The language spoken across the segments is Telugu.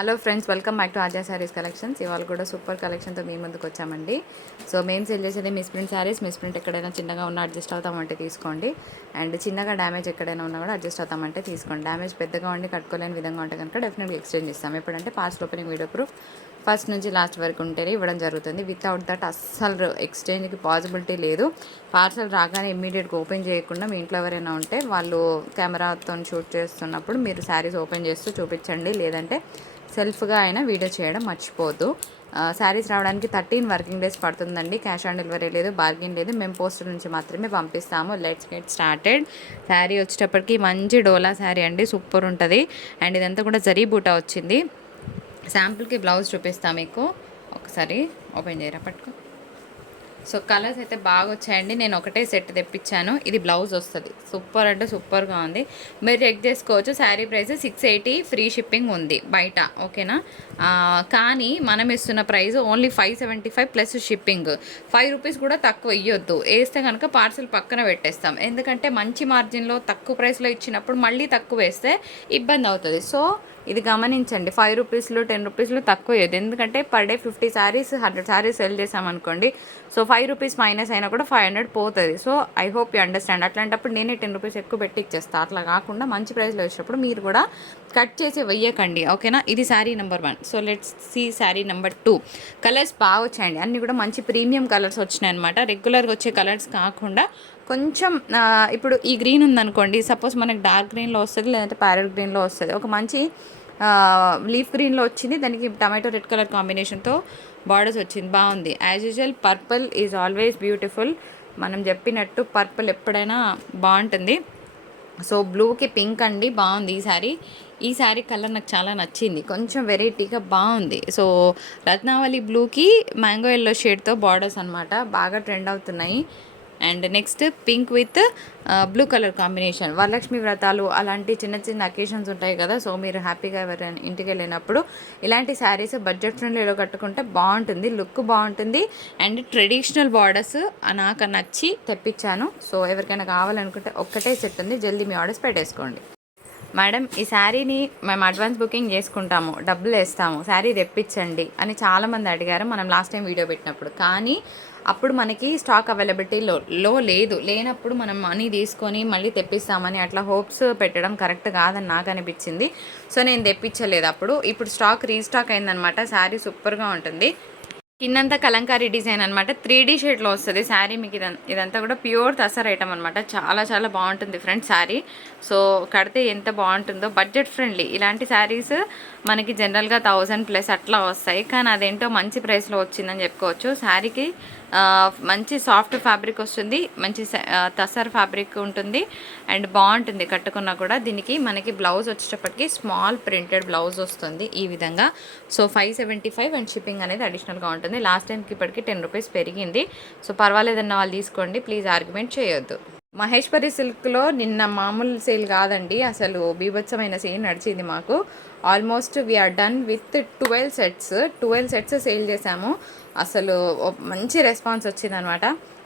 Hello friends, welcome back to Arja saris collections. ఇవాళ కూడా సూపర్ కలెక్షన్తో మీ ముందుకు వచ్చామండి. సో మేము సేల్ చేసేది miss print saris. Miss print ఎక్కడైనా చిన్నగా ఉన్నా అడ్జస్ట్ అవుతామంటే తీసుకోండి, అండ్ చిన్నగా డ్యామేజ్ ఎక్కడైనా ఉన్నా కూడా అడ్జస్ట్ అవుతామంటే తీసుకోండి. డ్యామేజ్ పెద్దగా ఉండి కట్టుకోలేని విధంగా ఉంటే కనుక డెఫినెట్గా ఎక్స్చేంజ్ ఇస్తాం. ఎప్పుడంటే parcel opening video proof first నుంచి లాస్ట్ వరకు ఉంటేనే ఇవ్వడం జరుగుతుంది. వితౌట్ దట్ అస్సలు ఎక్స్చేంజ్కి పాసిబిలిటీ లేదు. పార్సల్ రాగానే ఇమ్మీడియట్గా ఓపెన్ చేయకుండా మీ ఇంట్లో ఎవరైనా ఉంటే వాళ్ళు కెమెరాతో షూట్ చేస్తున్నప్పుడు మీరు శారీస్ ఓపెన్ చేస్తూ చూపించండి, లేదంటే సెల్ఫ్గా అయినా వీడియో చేయడం మర్చిపోవద్దు. శారీస్ రావడానికి 13 వర్కింగ్ డేస్ పడుతుందండి. క్యాష్ ఆన్ డెలివరీ లేదు, బార్గెన్ లేదు. మేము పోస్టర్ నుంచి మాత్రమే పంపిస్తాము. Let's get started. శారీ వచ్చేటప్పటికి మంచి డోలా శారీ అండి, సూపర్ ఉంటుంది. అండ్ ఇదంతా కూడా జరీ బూటా వచ్చింది. శాంపుల్కి బ్లౌజ్ చూపిస్తాను మీకు. ఒకసారి ఓపెన్ చేయరా, పట్టుకో. సో కలర్స్ అయితే బాగా వచ్చాయండి. నేను ఒకటే సెట్ తెప్పించాను. ఇది బ్లౌజ్ వస్తుంది. సూపర్ అంటే సూపర్గా ఉంది. మీరు చెక్ చేసుకోవచ్చు. శారీ ప్రైస్ 680, ఫ్రీ షిప్పింగ్ ఉంది బయట, ఓకేనా. కానీ మనం ఇస్తున్న price only 575 plus shipping. 5 rupees కూడా తక్కువ ఇవ్వద్దు. వేస్తే కనుక పార్సల్ పక్కన పెట్టేస్తాం. ఎందుకంటే మంచి మార్జిన్లో తక్కువ ప్రైస్లో ఇచ్చినప్పుడు మళ్ళీ తక్కువ వేస్తే ఇబ్బంది అవుతుంది. సో ఇది గమనించండి. 5 రూపీస్లో 10 రూపీస్లో తక్కువ అయ్యేది. ఎందుకంటే per day 50 saris 100 saris cell చేసామనుకోండి. సో 5 రూపీస్ మైనస్ అయినా కూడా 500 పోతుంది. So I hope you understand. అట్లాంటప్పుడు నేనే 10 రూపీస్ ఎక్కువ పెట్టి ఇచ్చేస్తాను. అట్లా కాకుండా మంచి ప్రైస్లో వచ్చినప్పుడు మీరు కూడా కట్ చేసి వెయ్యకండి, ఓకేనా. ఇది sari number 1. So let's see sari number 2. Colours బాగా వచ్చాయండి. అన్నీ కూడా మంచి ప్రీమియం కలర్స్ వచ్చినాయి అనమాట. రెగ్యులర్గా వచ్చే కలర్స్ కాకుండా కొంచెం ఇప్పుడు ఈ గ్రీన్ ఉందనుకోండి, సపోజ్ మనకి డార్క్ గ్రీన్లో వస్తుంది, లేదంటే ప్యారెట్ గ్రీన్లో వస్తుంది. ఒక మంచి లీఫ్ గ్రీన్లో వచ్చింది, దానికి టమాటో రెడ్ కలర్ కాంబినేషన్తో బార్డర్స్ వచ్చింది, బాగుంది. As usual purple is always beautiful. మనం చెప్పినట్టు పర్పుల్ ఎప్పుడైనా బాగుంటుంది. సో బ్లూకి పింక్ అండి, బాగుంది ఈ శారీ కలర్ నాకు చాలా నచ్చింది. కొంచెం వెరైటీగా బాగుంది. సో రత్నావళి బ్లూకి మ్యాంగో ఎల్లో షేడ్తో బార్డర్స్ అనమాట, బాగా ట్రెండ్ అవుతున్నాయి. And next pink with blue colour combination. Varalakshmi వ్రతాలు అలాంటి చిన్న చిన్న అకేషన్స్ ఉంటాయి కదా. సో మీరు హ్యాపీగా ఎవరైనా ఇంటికి వెళ్ళినప్పుడు ఇలాంటి శారీస్ బడ్జెట్ ఫ్రెండ్లీలో కట్టుకుంటే బాగుంటుంది, లుక్ బాగుంటుంది. అండ్ ట్రెడిషనల్ బార్డర్స్ నాకు నచ్చి తెప్పించాను. సో ఎవరికైనా కావాలనుకుంటే ఒక్కటే సెట్ ఉంది, జల్దీ మీ ఆర్డర్స్ పెట్టేసుకోండి. మేడం, ఈ శారీని మేము అడ్వాన్స్ బుకింగ్ చేసుకుంటాము, డబ్బులు వేస్తాము, శారీ తెప్పించండి అని చాలామంది అడిగారు మనం లాస్ట్ టైం వీడియో పెట్టినప్పుడు. కానీ అప్పుడు మనకి స్టాక్ అవైలబిలిటీలో లేనప్పుడు మనం మనీ తీసుకొని మళ్ళీ తెప్పిస్తామని అట్లా హోప్స్ పెట్టడం కరెక్ట్ కాదని నాకు అనిపించింది. సో నేను తెప్పించలేదు అప్పుడు. ఇప్పుడు స్టాక్ రీస్టాక్ అయిందనమాట. శారీ సూపర్గా ఉంటుంది. కిందంతా కలంకారీ డిజైన్ అనమాట. 3D షేడ్లో వస్తుంది శారీ. మీకు ఇదంతా కూడా ప్యూర్ తసర్ ఐటమ్ అనమాట. చాలా చాలా బాగుంటుంది ఫ్రెండ్స్ శారీ. సో కడితే ఎంత బాగుంటుందో. Budget friendly. ఇలాంటి శారీస్ మనకి జనరల్గా 1000+ అట్లా వస్తాయి, కానీ అదేంటో మంచి ప్రైస్లో వచ్చిందని చెప్పుకోవచ్చు. శారీకి మంచి సాఫ్ట్ ఫ్యాబ్రిక్ వస్తుంది, మంచి తసర్ ఫ్యాబ్రిక్ ఉంటుంది, అండ్ బాగుంటుంది కట్టుకున్నా కూడా. దీనికి మనకి బ్లౌజ్ వచ్చేటప్పటికి స్మాల్ ప్రింటెడ్ బ్లౌజ్ వస్తుంది ఈ విధంగా. సో 575 అండ్ షిప్పింగ్ అనేది అడిషనల్గా ఉంటుంది. లాస్ట్ టైంకి ఇప్పటికి 10 రూపీస్ పెరిగింది. సో పర్వాలేదన్న వాళ్ళు తీసుకోండి, ప్లీజ్ ఆర్గ్యుమెంట్ చేయొద్దు. మహేశ్వరి సిల్క్లో నిన్న మామూలు సేల్ కాదండి, అసలు బీభత్సమైన సేల్ నడిచింది మాకు. Almost we're done with 12 sets sale చేసాము. అసలు మంచి రెస్పాన్స్ వచ్చిందనమాట.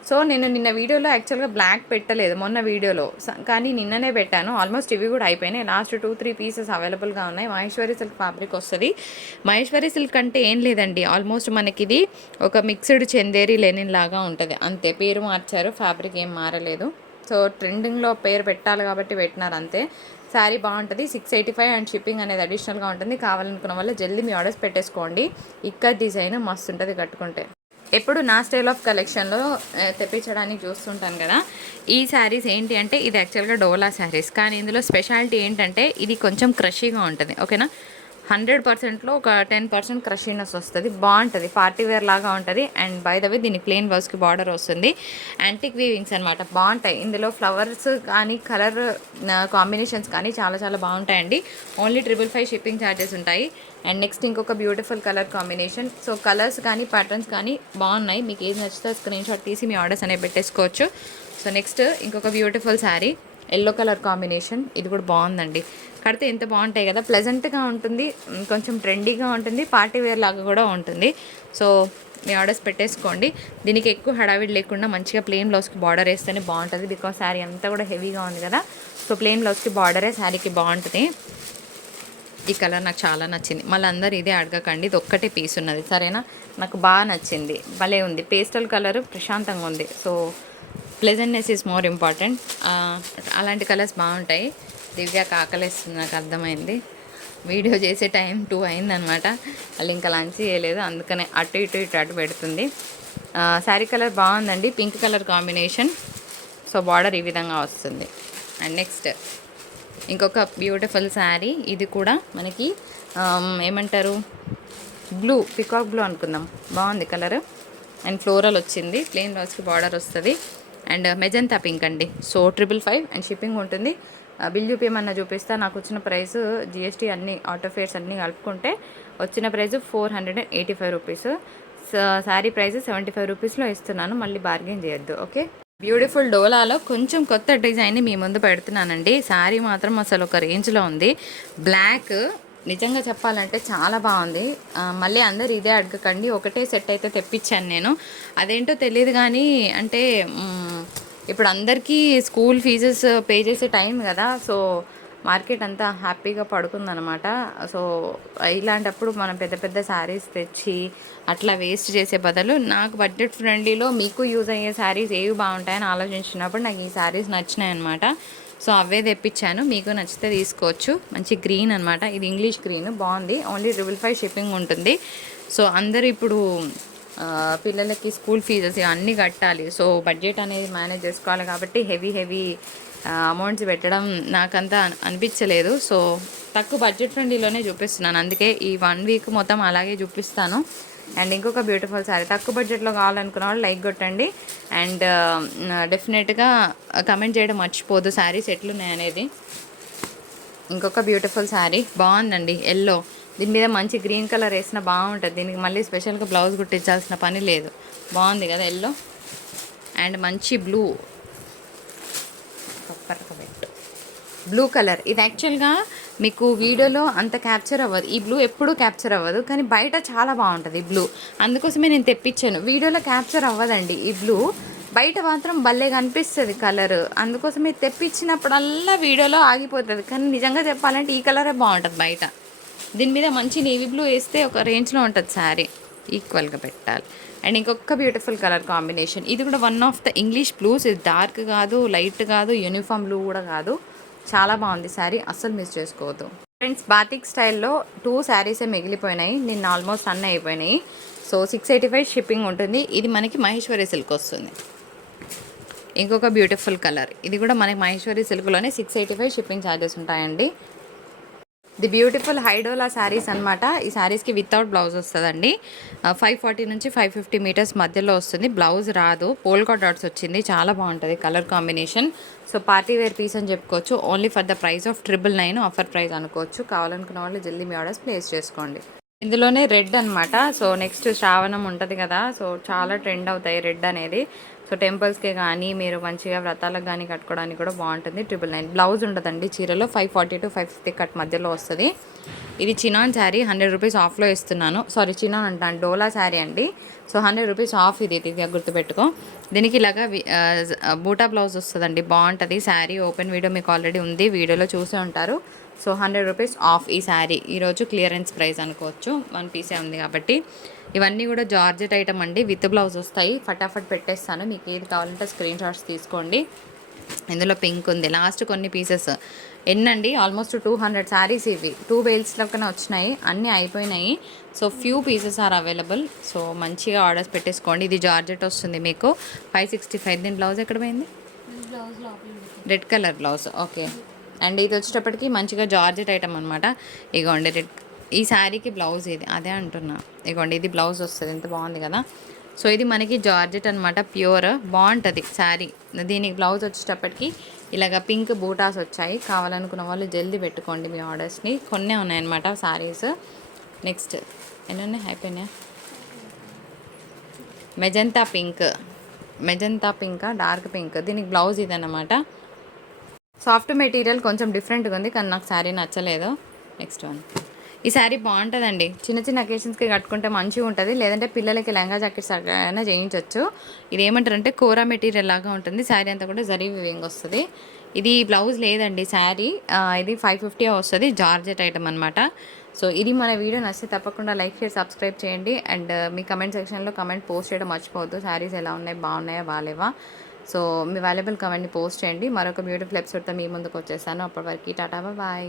సో నేను నిన్న వీడియోలో యాక్చువల్గా బ్లాక్ పెట్టలేదు, మొన్న వీడియోలో, కానీ నిన్ననే పెట్టాను. ఆల్మోస్ట్ ఇవి కూడా అయిపోయినాయి. లాస్ట్ 2-3 పీసెస్ అవైలబుల్గా ఉన్నాయి. మహేశ్వరి సిల్క్ ఫ్యాబ్రిక్ వస్తుంది. మహేశ్వరి సిల్క్ అంటే ఏం లేదండి, ఆల్మోస్ట్ మనకి ఇది ఒక మిక్స్డ్ చందేరి లెనిన్ లాగా ఉంటుంది అంతే. పేరు మార్చారు, ఫ్యాబ్రిక్ ఏం మారలేదు. సో ట్రెండింగ్లో పేరు పెట్టాలి కాబట్టి పెట్టినారు అంతే. శారీ బాగుంటుంది. 685 అండ్ షిప్పింగ్ అనేది అడిషనల్గా ఉంటుంది. కావాలనుకున్న వల్ల జల్దీ మీ ఆర్డర్స్ పెట్టేసుకోండి. ఇక్కడ డిజైన్ మస్తు ఉంటుంది కట్టుకుంటే. ఎప్పుడు నా స్టైల్ ఆఫ్ కలెక్షన్లో తెప్పించడానికి చూస్తుంటాను కదా. ఈ శారీస్ ఏంటి అంటే ఇది యాక్చువల్గా డోలా శారీస్, కానీ ఇందులో స్పెషాలిటీ ఏంటంటే ఇది కొంచెం క్రషీగా ఉంటుంది, ఓకేనా. 100%లో ఒక 10% క్రషీనెస్ వస్తుంది, బాగుంటుంది. పార్టీ వేర్ లాగా ఉంటుంది. అండ్ బై ద వే దీనికి ప్లెయిన్ బ్లౌజ్కి బార్డర్ వస్తుంది. యాంటిక్ వీవింగ్స్ అనమాట, బాగుంటాయి. ఇందులో ఫ్లవర్స్ కానీ కలర్ కాంబినేషన్స్ కానీ చాలా చాలా బాగుంటాయండి. ఓన్లీ 555 షిప్పింగ్ ఛార్జెస్ ఉంటాయి. అండ్ నెక్స్ట్ ఇంకొక beautiful colour combination. So colours కానీ ప్యాటర్న్స్ కానీ బాగున్నాయి. మీకు ఏది నచ్చితే స్క్రీన్ షాట్ తీసి మీ ఆర్డర్స్ అనేవి పెట్టేసుకోవచ్చు. సో నెక్స్ట్ ఇంకొక beautiful sari, yellow colour combination. ఇది కూడా బాగుందండి. కడితే ఎంత బాగుంటాయి కదా, ప్లెజెంట్గా ఉంటుంది, కొంచెం ట్రెండీగా ఉంటుంది, పార్టీ వేర్ లాగా కూడా ఉంటుంది. సో మీ ఆర్డర్స్ పెట్టేసుకోండి. దీనికి ఎక్కువ హడావిడి లేకుండా మంచిగా ప్లెయిన్ బ్లౌజ్కి బార్డర్ వేస్తేనే బాగుంటుంది. బికాజ్ శారీ అంతా కూడా హెవీగా ఉంది కదా. సో ప్లెయిన్ బ్లౌజ్కి బార్డరే శారీకి బాగుంటుంది. ఈ కలర్ నాకు చాలా నచ్చింది. మళ్ళీ అందరు ఇదే అడగకండి, ఇది ఒక్కటే పీస్ ఉన్నది సరేనా. నాకు బాగా నచ్చింది, భలే ఉంది. పేస్టల్ కలర్ ప్రశాంతంగా ఉంది. So pleasantness is more important. అలాంటి కలర్స్ బాగుంటాయి. దివ్యాకి ఆకలిస్తుంది, నాకు అర్థమైంది. వీడియో చేసే టైం 2 అయిందనమాట. వాళ్ళు ఇంకా లంచ్ చేయలేదు, అందుకనే అటు ఇటు పెడుతుంది. శారీ కలర్ బాగుందండి, pink colour combination. So border ఈ విధంగా వస్తుంది. అండ్ నెక్స్ట్ ఇంకొక బ్యూటిఫుల్ శారీ. ఇది కూడా మనకి ఏమంటారు, బ్లూ, పికాక్ బ్లూ అనుకుందాం. బాగుంది కలర్. అండ్ ఫ్లోరల్ వచ్చింది, ప్లెయిన్ బ్లౌజ్కి బార్డర్ వస్తుంది. అండ్ మెజంతా పింక్ అండి. సో 555 అండ్ షిప్పింగ్ ఉంటుంది. బిల్ చూపించమన్నా చూపిస్తా. నాకు వచ్చిన ప్రైస్ జిఎస్టీ అన్ని ఆటో ఫేర్స్ అన్నీ కలుపుకుంటే వచ్చిన ప్రైస్ 485 రూపీస్. శారీ ప్రైస్ 75 రూపీస్లో ఇస్తున్నాను, మళ్ళీ బార్గెన్ చేయొద్దు. ఓకే. బ్యూటిఫుల్ డోలాలో కొంచెం కొత్త డిజైన్ని మీ ముందు పెడుతున్నానండి. శారీ మాత్రం అసలు ఒక రేంజ్లో ఉంది. బ్లాక్ నిజంగా చెప్పాలంటే చాలా బాగుంది. మళ్ళీ అందరు ఇదే అడగకండి, ఒకటే సెట్ అయితే తెప్పించాను నేను. అదేంటో తెలియదు కానీ అంటే ఇప్పుడు అందరికీ స్కూల్ ఫీజెస్ పే చేసే టైం కదా. సో మార్కెట్ అంతా హ్యాపీగా పడుకుందనమాట. సో ఇలాంటప్పుడు మనం పెద్ద పెద్ద శారీస్ తెచ్చి అట్లా వేస్ట్ చేసే బదులు నాకు బడ్జెట్ ఫ్రెండ్లీలో మీకు యూజ్ అయ్యే శారీస్ ఏవి బాగుంటాయని ఆలోచించినప్పుడు నాకు ఈ శారీస్ నచ్చినాయి అనమాట. సో అవే తెప్పించాను, మీకు నచ్చితే తీసుకోవచ్చు. మంచి గ్రీన్ అనమాట, ఇది ఇంగ్లీష్ గ్రీన్, బాగుంది. ఓన్లీ 555 షిప్పింగ్ ఉంటుంది. సో అందరు ఇప్పుడు పిల్లలకి స్కూల్ ఫీజెస్ అన్నీ కట్టాలి. సో బడ్జెట్ అనేది మేనేజ్ చేసుకోవాలి కాబట్టి హెవీ అమౌంట్స్ పెట్టడం నాకంతా అనిపించలేదు. సో తక్కువ బడ్జెట్ ఫ్రెండ్లీలోనే చూపిస్తున్నాను, అందుకే ఈ 1 వీక్ మొత్తం అలాగే చూపిస్తాను. అండ్ ఇంకొక బ్యూటిఫుల్ శారీ, తక్కువ బడ్జెట్లో కావాలనుకున్న వాళ్ళు లైక్ కొట్టండి. అండ్ డెఫినెట్గా కమెంట్ చేయడం మర్చిపోదు శారీస్ ఎట్లున్నాయనేది. ఇంకొక బ్యూటిఫుల్ శారీ బాగుందండి, ఎల్లో. దీని మీద మంచి గ్రీన్ కలర్ వేసిన బాగుంటుంది. దీనికి మళ్ళీ స్పెషల్గా బ్లౌజ్ కుట్టించాల్సిన పని లేదు. బాగుంది కదా ఎల్లో. అండ్ మంచి బ్లూ, బ్లూ కలర్. ఇది యాక్చువల్గా మీకు వీడియోలో అంత క్యాప్చర్ అవ్వదు, ఈ బ్లూ ఎప్పుడూ క్యాప్చర్ అవ్వదు, కానీ బయట చాలా బాగుంటుంది ఈ బ్లూ. అందుకోసమే నేను తెప్పించాను. వీడియోలో క్యాప్చర్ అవ్వదండి ఈ బ్లూ, బయట మాత్రం భలే కనిపిస్తుంది కలర్. అందుకోసమే తెప్పించినప్పుడల్లా వీడియోలో ఆగిపోతుంది, కానీ నిజంగా చెప్పాలంటే ఈ కలరే బాగుంటుంది బయట. దీని మీద మంచి నేవీ బ్లూ వేస్తే ఒక రేంజ్లో ఉంటుంది శారీ, ఈక్వల్గా పెట్టాలి. అండ్ ఇంకొక బ్యూటిఫుల్ కలర్ కాంబినేషన్, ఇది కూడా one of the English blues. ఇది డార్క్ కాదు, లైట్ కాదు, యూనిఫామ్ బ్లూ కూడా కాదు. చాలా బాగుంది శారీ, అస్సలు మిస్ చేసుకోవద్దు. ఫ్రెండ్స్ బాతిక్ స్టైల్లో 2 శారీసే మిగిలిపోయినాయి, నిన్న ఆల్మోస్ట్ అన్నీ అయిపోయినాయి. సో 685 షిప్పింగ్ ఉంటుంది. ఇది మనకి మహేశ్వరి సిల్క్ వస్తుంది. ఇంకొక బ్యూటిఫుల్ కలర్, ఇది కూడా మనకి మహేశ్వరి సిల్క్లోనే 685 షిప్పింగ్ ఛార్జెస్ ఉంటాయండి. ది బ్యూటిఫుల్ హైడోలా శారీస్ అనమాట. ఈ శారీస్కి వితౌట్ బ్లౌజ్ వస్తుందండి. 540 నుంచి 550 మీటర్స్ మధ్యలో వస్తుంది, బ్లౌజ్ రాదు. పోల్కా డాట్స్ వచ్చింది, చాలా బాగుంటుంది colour combination. So party wear piece అని చెప్పుకోవచ్చు. Only for the price of 999 offer price అనుకోవచ్చు. కావాలనుకున్న వాళ్ళు జల్దీ మీ ఆర్డర్స్ ప్లేస్ చేసుకోండి. ఇందులోనే రెడ్ అనమాట. సో నెక్స్ట్ శ్రావణం ఉంటుంది కదా, సో చాలా ట్రెండ్ అవుతాయి రెడ్ అనేది. సో టెంపుల్స్కి కానీ మీరు మంచిగా వ్రతాలకు కానీ కట్టుకోవడానికి కూడా బాగుంటుంది. 999. బ్లౌజ్ ఉండదండి చీరలో. 540 to 550 కట్ మధ్యలో వస్తుంది. ఇది చినాన్ శారీ, 100 రూపీస్ ఆఫ్లో ఇస్తున్నాను. సారీ చినాన్ అంటాను, డోలా శారీ అండి. సో 100 రూపీస్ ఆఫ్ ఇది గుర్తుపెట్టుకో. దీనికి ఇలాగా బూటా బ్లౌజ్ వస్తుందండి, బాగుంటుంది శారీ. ఓపెన్ వీడియో మీకు ఆల్రెడీ ఉంది, వీడియోలో చూసే ఉంటారు. సో 100 రూపీస్ ఆఫ్ ఈ శారీ. ఈరోజు క్లియరెన్స్ ప్రైస్ అనుకోవచ్చు, 1 పీసే ఉంది కాబట్టి. ఇవన్నీ కూడా జార్జెట్ ఐటమ్ అండి, విత్ బ్లౌజ్ వస్తాయి. ఫటాఫట్ పెట్టేస్తాను, మీకు ఏది కావాలంటే స్క్రీన్ షాట్స్ తీసుకోండి. ఇందులో పింక్ ఉంది. లాస్ట్ కొన్ని పీసెస్ ఎన్నండి, ఆల్మోస్ట్ 200 శారీస్ ఇవి. 2 బేల్స్లోకనే వచ్చినాయి, అన్నీ అయిపోయినాయి. So few pieces are available. So మంచిగా ఆర్డర్స్ పెట్టేసుకోండి. ఇది జార్జెట్ వస్తుంది మీకు 565. దీని బ్లౌజ్ ఎక్కడ పోయింది? Red colour blouse, okay. And ఇది వచ్చేటప్పటికి మంచిగా జార్జెట్ ఐటమ్ అనమాట. ఇగోండి రెడ్, ఈ శారీకి బ్లౌజ్ ఇది, అదే అంటున్నా. ఇగోండి ఇది బ్లౌజ్ వస్తుంది, ఎంత బాగుంది కదా. సో ఇది మనకి జార్జెట్ అనమాట, ప్యూర్, బాగుంటుంది శారీ. దీనికి బ్లౌజ్ వచ్చేటప్పటికి ఇలాగ పింక్ బూటాస్ వచ్చాయి. కావాలనుకున్న వాళ్ళు జల్దీ పెట్టుకోండి మీ ఆర్డర్స్ని. కొన్నే ఉన్నాయన్నమాట శారీస్. నెక్స్ట్ ఎన్ని ఉన్నాయి, అయిపోయినాయా? Magenta pink, dark pink. దీనికి బ్లౌజ్ ఇదన్నమాట. సాఫ్ట్ మెటీరియల్, కొంచెం డిఫరెంట్గా ఉంది, కానీ నాకు శారీ నచ్చలేదు. నెక్స్ట్ వన్, ఈ శారీ బాగుంటుందండి, చిన్న చిన్న అకేషన్స్కి కట్టుకుంటే మంచిగా ఉంటుంది. లేదంటే పిల్లలకి లెహంగా జాకెట్స్ అయినా చేయించవచ్చు. ఇది ఏమంటారంటే కోరా మెటీరియల్ లాగా ఉంటుంది. శారీ అంతా కూడా జరీ వివింగ్ వస్తుంది. ఇది బ్లౌజ్ లేదండి శారీ. ఇది 550 వస్తది. జార్జెట్ ఐటమ్ అనమాట. సో ఇది మన వీడియో నచ్చితే తప్పకుండా లైక్, షేర్, సబ్స్క్రైబ్ చేయండి. అండ్ మీ కమెంట్ సెక్షన్‌లో కమెంట్ పోస్ట్ చేయడం మర్చిపోవద్దు. శారీస్ ఎలా ఉన్నాయి? బాగున్నాయా? బాలేవా? సో మీ వాల్యుబుల్ కమెంట్‌ని పోస్ట్ చేయండి. మరొక బ్యూటిఫుల్ ఎపిసోడ్‌తో మీ ముందుకు వచ్చేసాను. అప్పటి వరకు టాటా బాయ్.